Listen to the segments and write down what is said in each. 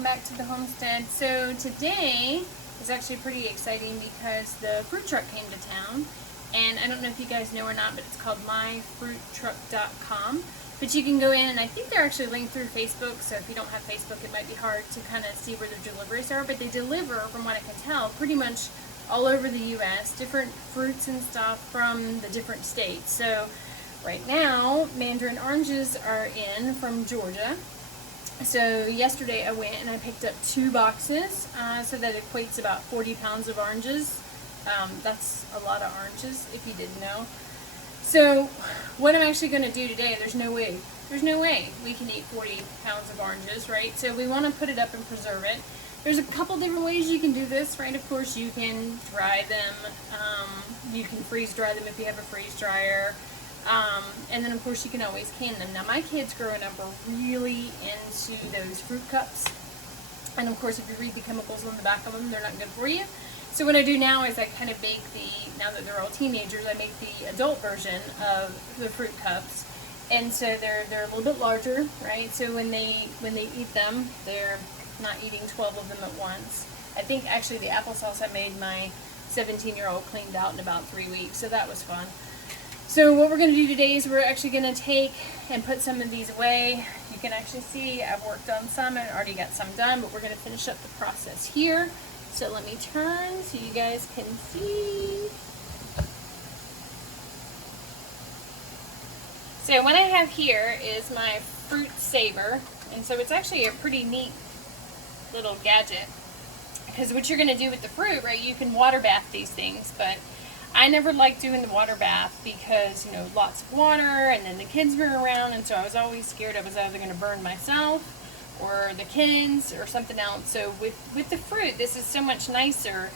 welcome back to the homestead. So today is actually pretty exciting because the fruit truck came to town, and I don't know if you guys know or not, but it's called myfruittruck.com. But you can go in, and I think they're actually linked through Facebook, so if you don't have Facebook it might be hard to kind of see where their deliveries are, but they deliver, from what I can tell, pretty much all over the U.S., different fruits and stuff from the different states. So right now, mandarin oranges are in from Georgia. So yesterday I went and I picked up 2 boxes, so that equates about 40 pounds of oranges. That's a lot of oranges, if you didn't know. So what I'm actually going to do today, there's no way we can eat 40 pounds of oranges, right? So we want to put it up and preserve it. There's a couple different ways you can do this, right? Of course, you can dry them. You can freeze dry them if you have a freeze dryer. And then of course you can always can them. Now my kids growing up were really into those fruit cups, and of course if you read the chemicals on the back of them, they're not good for you. So what I do now is I kind of make now that they're all teenagers, I make the adult version of the fruit cups, and so they're a little bit larger, right? So when they eat them, they're not eating 12 of them at once. I think actually the applesauce I made my 17-year-old cleaned out in about 3 weeks, so that was fun. So what we're going to do today is we're actually going to take and put some of these away. You can actually see I've worked on some and already got some done, but we're going to finish up the process here. So let me turn so you guys can see. So what I have here is my fruit saver, and so it's actually a pretty neat little gadget, because what you're going to do with the fruit, right, you can water bath these things, but I never liked doing the water bath because, you know, lots of water and then the kids were around, and so I was always scared I was either going to burn myself or the kids or something else. So with the fruit, this is so much nicer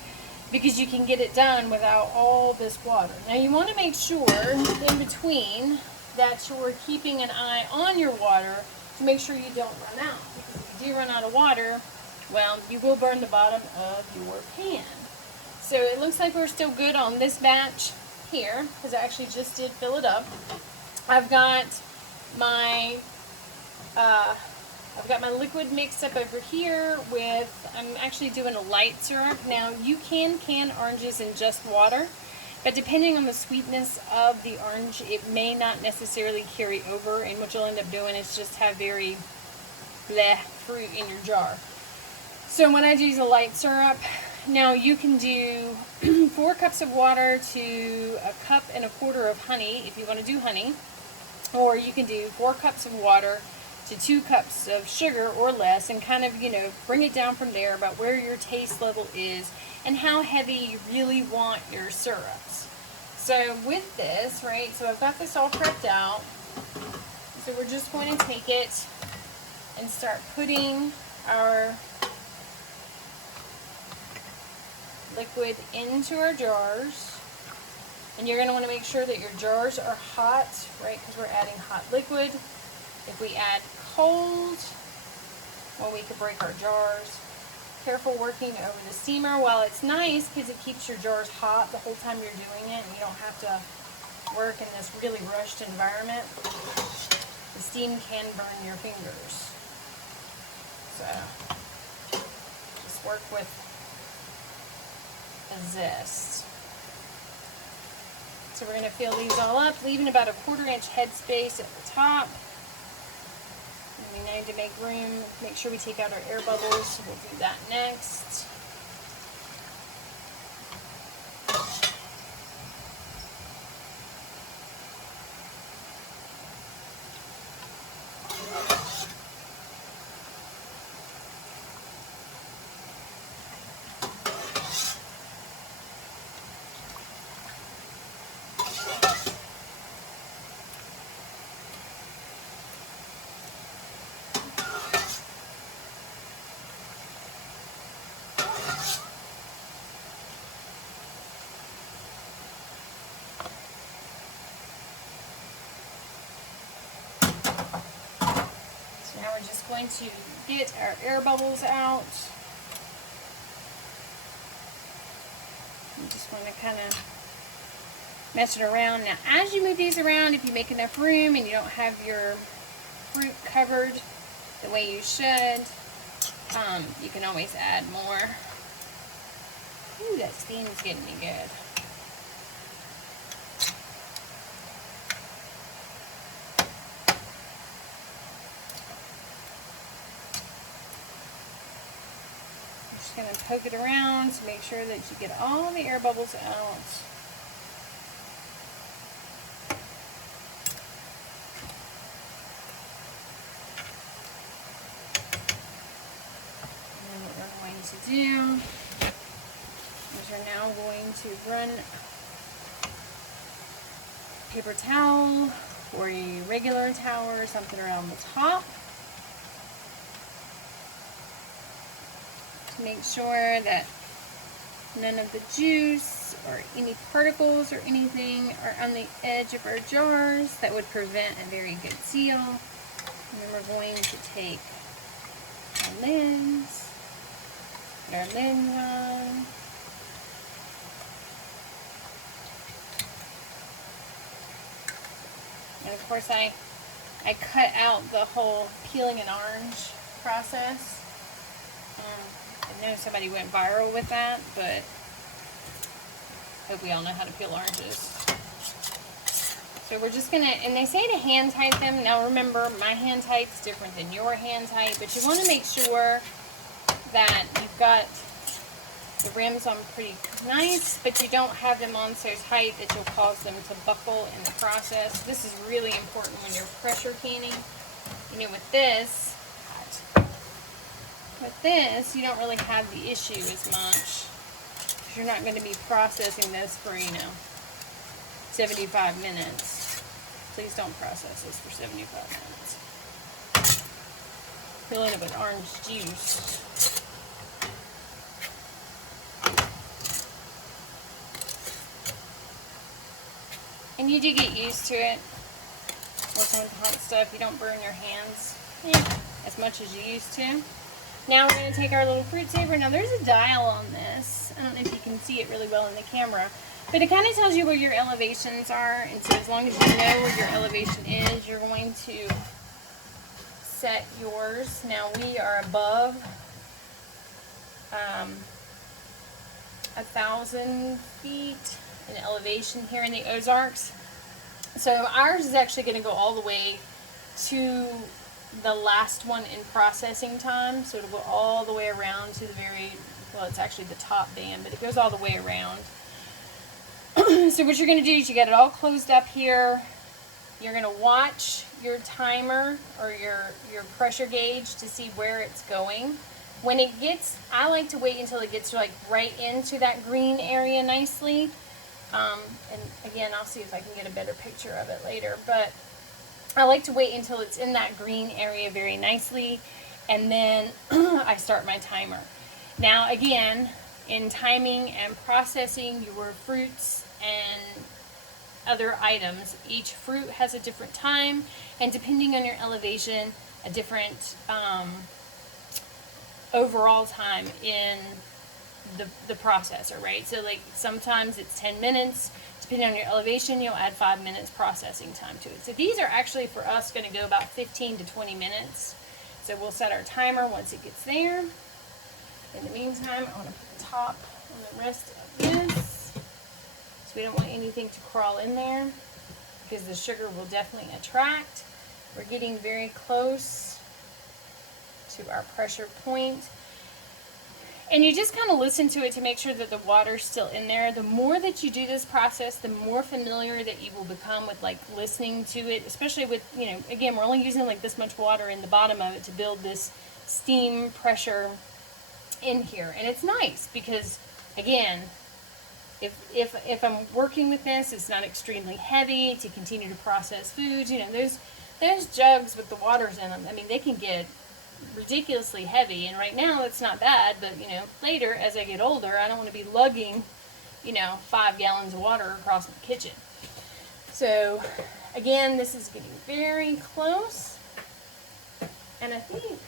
because you can get it done without all this water. Now you want to make sure in between that you're keeping an eye on your water to make sure you don't run out. Because if you do run out of water, well, you will burn the bottom of your pan. So it looks like we're still good on this batch here, because I actually just did fill it up. I've got my liquid mix up over here with, I'm actually doing a light syrup. Now you can oranges in just water, but depending on the sweetness of the orange, it may not necessarily carry over, and what you'll end up doing is just have very bleh fruit in your jar. So when I do use a light syrup, now you can do 4 cups of water to 1.25 cups of honey if you want to do honey, or you can do 4 cups of water to 2 cups of sugar or less, and kind of, you know, bring it down from there about where your taste level is and how heavy you really want your syrups. So with this, right, so I've got this all prepped out, so we're just going to take it and start putting our liquid into our jars, and you're going to want to make sure that your jars are hot, right, because we're adding hot liquid. If we add cold, well, we could break our jars. Careful working over the steamer. While it's nice because it keeps your jars hot the whole time you're doing it, and you don't have to work in this really rushed environment, the steam can burn your fingers. So just work with zest. So we're going to fill these all up, leaving about a 1/4 inch headspace at the top. And we need to make room, make sure we take out our air bubbles, so we'll do that next. Going to get our air bubbles out. I'm just going to kind of mess it around. Now, as you move these around, if you make enough room and you don't have your fruit covered the way you should, you can always add more. Ooh, that steam's getting me good. I'm just going to poke it around to make sure that you get all the air bubbles out. To do is you're now going to run a paper towel or a regular towel or something around the top to make sure that none of the juice or any particles or anything are on the edge of our jars that would prevent a very good seal. And then we're going to take our lids. Put our lids on. And of course I cut out the whole peeling an orange process. I know somebody went viral with that, but I hope we all know how to peel oranges. So we're just gonna, and they say to hand type them. Now remember, my hand type's different than your hand type, but you want to make sure that you've got the rims on pretty nice, but you don't have them on so tight that you'll cause them to buckle in the process. This is really important when you're pressure canning. You know, with this, you don't really have the issue as much because you're not going to be processing this for, 75 minutes. Please don't process this for 75 minutes. Fill it with orange juice. And you do get used to it. Working with the hot stuff, you don't burn your hands as much as you used to. Now we're going to take our little fruit saver. Now there's a dial on this. I don't know if you can see it really well in the camera, but it kind of tells you where your elevations are. And so as long as you know where your elevation is, you're going to set yours. Now we are above 1,000 feet in elevation here in the Ozarks. So ours is actually going to go all the way to the last one in processing time. So it'll go all the way around to the very, well, it's actually the top band, but it goes all the way around. So what you're going to do is you got it all closed up here. You're going to watch your timer or your pressure gauge to see where it's going. When it gets, I like to wait until it gets like right into that green area nicely. And again, I'll see if I can get a better picture of it later, but I like to wait until it's in that green area very nicely, and then I start my timer. Now again, in timing and processing your fruits and other items, each fruit has a different time, and depending on your elevation, a different overall time in the processor, right? So like sometimes it's 10 minutes. Depending on your elevation, you'll add 5 minutes processing time to it. So these are actually for us going to go about 15 to 20 minutes. So we'll set our timer once it gets there. In the meantime, I want to put the top on the rest of this. So we don't want anything to crawl in there because the sugar will definitely attract. We're getting very close to our pressure point. And you just kind of listen to it to make sure that the water's still in there. The more that you do this process, the more familiar that you will become with like listening to it, especially with, again, we're only using like this much water in the bottom of it to build this steam pressure in here. And it's nice because, again, if I'm working with this, it's not extremely heavy to continue to process foods. Those jugs with the waters in them, I mean, they can get ridiculously heavy, and right now it's not bad, but later as I get older, I don't want to be lugging 5 gallons of water across my kitchen. So again, this is getting very close, and I think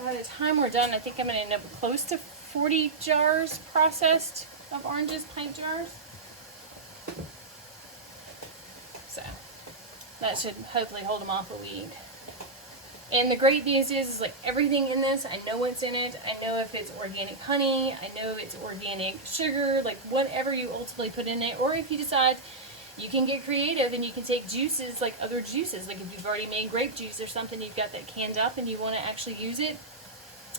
by the time we're done, I think I'm going to end up with close to 40 jars processed of oranges, pint jars. So that should hopefully hold them off a week. And the great news is like everything in this, I know what's in it. I know if it's organic honey. I know it's organic sugar, like whatever you ultimately put in it. Or if you decide you can get creative and you can take juices like other juices. Like if you've already made grape juice or something, you've got that canned up and you want to actually use it,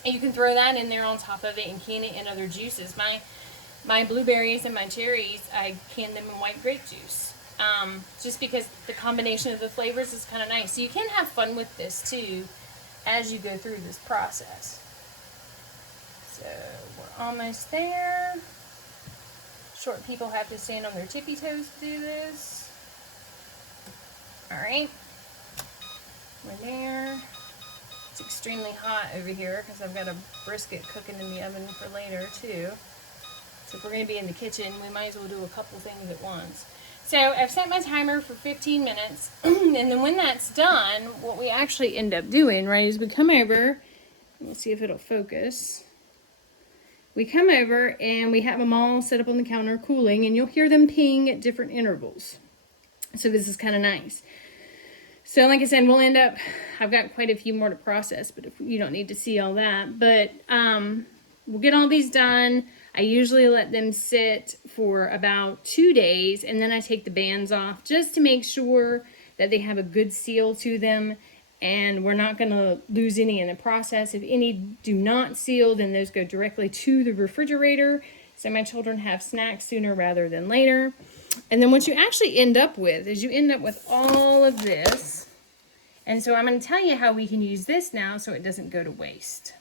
and you can throw that in there on top of it and can it in other juices. My blueberries and my cherries, I can them in white grape juice. Just because the combination of the flavors is kind of nice. So you can have fun with this too as you go through this process. So we're almost there. Short people have to stand on their tippy toes to do this. Alright. We're there. It's extremely hot over here because I've got a brisket cooking in the oven for later too. So if we're going to be in the kitchen, we might as well do a couple things at once. So I've set my timer for 15 minutes, and then when that's done, what we actually end up doing, right, is we come over, we'll see if it'll focus. We come over and we have them all set up on the counter cooling, and you'll hear them ping at different intervals. So this is kind of nice. So like I said, we'll end up, I've got quite a few more to process, but if you don't need to see all that, but we'll get all these done. I usually let them sit for about 2 days, and then I take the bands off just to make sure that they have a good seal to them, and we're not going to lose any in the process. If any do not seal, then those go directly to the refrigerator, so my children have snacks sooner rather than later. And then what you actually end up with is you end up with all of this, and so I'm going to tell you how we can use this now so it doesn't go to waste.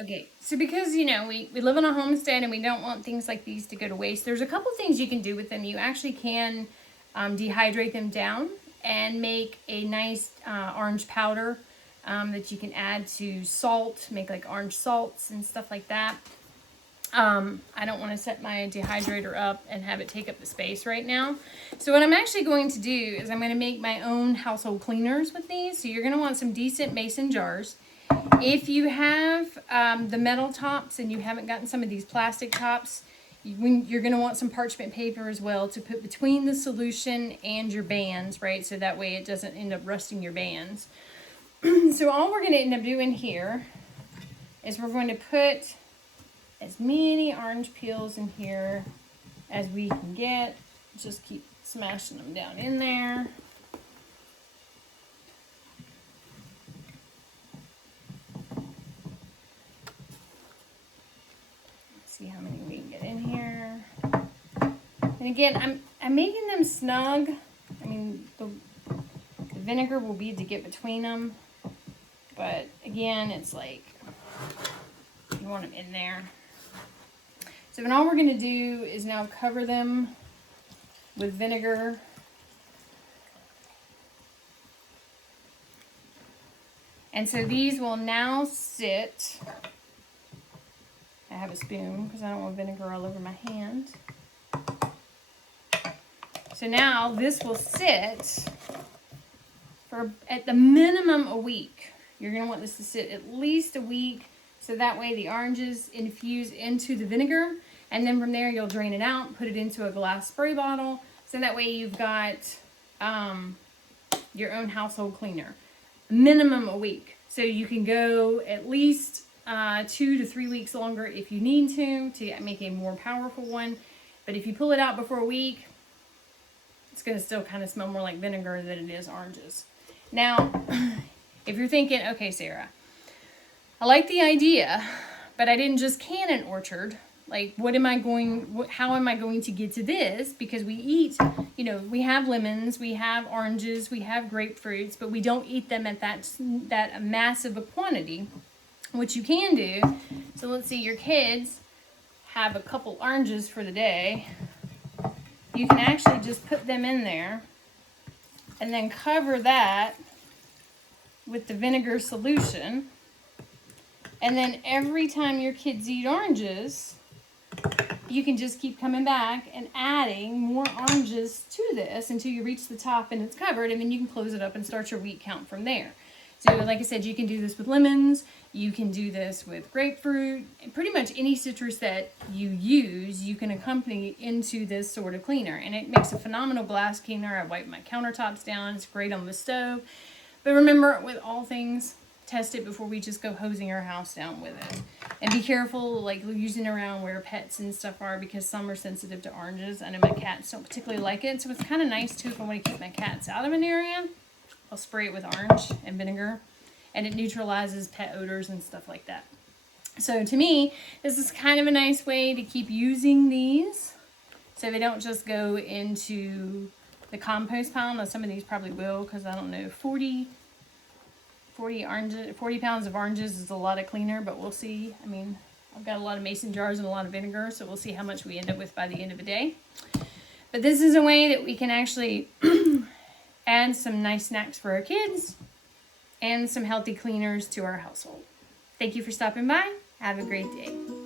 Okay, so because, you know, we live on a homestead and we don't want things like these to go to waste, there's a couple things you can do with them. You actually can dehydrate them down and make a nice orange powder that you can add to salt, make like orange salts and stuff like that. I don't want to set my dehydrator up and have it take up the space right now. So what I'm actually going to do is I'm going to make my own household cleaners with these. So you're going to want some decent mason jars. If you have the metal tops and you haven't gotten some of these plastic tops, you're going to want some parchment paper as well to put between the solution and your bands, right? So that way it doesn't end up rusting your bands. So all we're going to end up doing here is we're going to put as many orange peels in here as we can get. Just keep smashing them down in there. See how many we can get in here. And again, I'm making them snug. I mean, the vinegar will be to get between them. But again, it's like you want them in there. So then all we're going to do is now cover them with vinegar. And so these will now sit. I have a spoon because I don't want vinegar all over my hand. So now this will sit for at the minimum a week. You're going to want this to sit at least a week, so that way the oranges infuse into the vinegar, and then from there you'll drain it out, put it into a glass spray bottle, so that way you've got your own household cleaner. Minimum a week. So you can go at least 2 to 3 weeks longer if you need to make a more powerful one. But if you pull it out before a week, it's going to still kind of smell more like vinegar than it is oranges. Now, if you're thinking, okay, Sarah, I like the idea, but I didn't just can an orchard. Like, how am I going to get to this? Because we eat, you know, we have lemons, we have oranges, we have grapefruits, but we don't eat them at that massive a quantity. What you can do, so let's see, your kids have a couple oranges for the day. You can actually just put them in there and then cover that with the vinegar solution. And then every time your kids eat oranges, you can just keep coming back and adding more oranges to this until you reach the top and it's covered, and then you can close it up and start your week count from there. So like I said, you can do this with lemons, you can do this with grapefruit, and pretty much any citrus that you use, you can accompany into this sort of cleaner. And it makes a phenomenal glass cleaner. I wipe my countertops down, it's great on the stove. But remember, with all things, test it before we just go hosing our house down with it. And be careful, like, using around where pets and stuff are, because some are sensitive to oranges. I know my cats don't particularly like it, so it's kind of nice, too, if I want to keep my cats out of an area. I'll spray it with orange and vinegar, and it neutralizes pet odors and stuff like that. So to me, this is kind of a nice way to keep using these, so they don't just go into the compost pile. Now some of these probably will, because I don't know, 40 pounds of oranges is a lot of cleaner, but we'll see. I mean, I've got a lot of mason jars and a lot of vinegar, so we'll see how much we end up with by the end of the day. But this is a way that we can actually add some nice snacks for our kids and some healthy cleaners to our household. Thank you for stopping by. Have a great day.